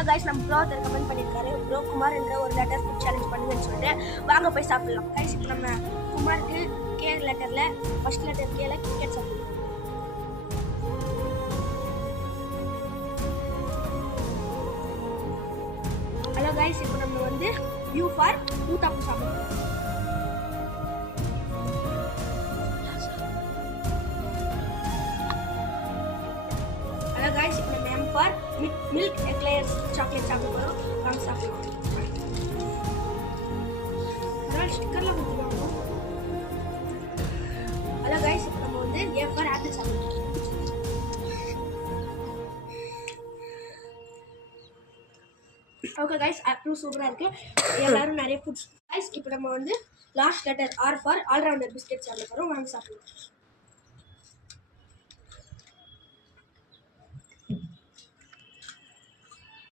Hello guys, நம்ம bro ஒருத்தர் comment பண்ணியிருக்காரு, ப்ரோ குமார் என்ற ஒரு லெட்டர் ஃபுட் சேலஞ்ச் பண்ணுங்கன்னு சொல்லிட்டு வாங்க போய் சாப்பிடலாம். கைஸ், இப்போ நம்ம குமாருக்கு கே லெட்டரில் ஃபர்ஸ்ட் லெட்டர் கேல கிரிக்கெட் சாப்பிடலாம். ஹலோ கைஸ், இப்போ நம்ம வந்து யூ ஃபார் ஊத்தாப்பு சாப்பிடலாம். ஹலோ கைஸ், இப்போ நம்ம எம் ஃபார் மில்க் எக்ளையர்ஸ் சாக்லேட் சாப்பிட போகிறோம். வாங்க சாப்பிடலாம். அதனால் ஸ்டிக்கர்லாம் கொடுத்துருவாங்க. ஹலோ கைஸ், இப்போ நம்ம வந்து ஏ ஃபார் ஆப்பிள் சாப்பிடலாம். ஓகே கைஸ், ஆப்பிள் சூப்பராக இருக்குது. எல்லாரும் நிறைய ஃபுட்ஸ். கைஸ், இப்போ நம்ம வந்து last letter R for all rounder biscuit சாப்பிட போகிறோம். வாங்க சாப்பிடலாம்.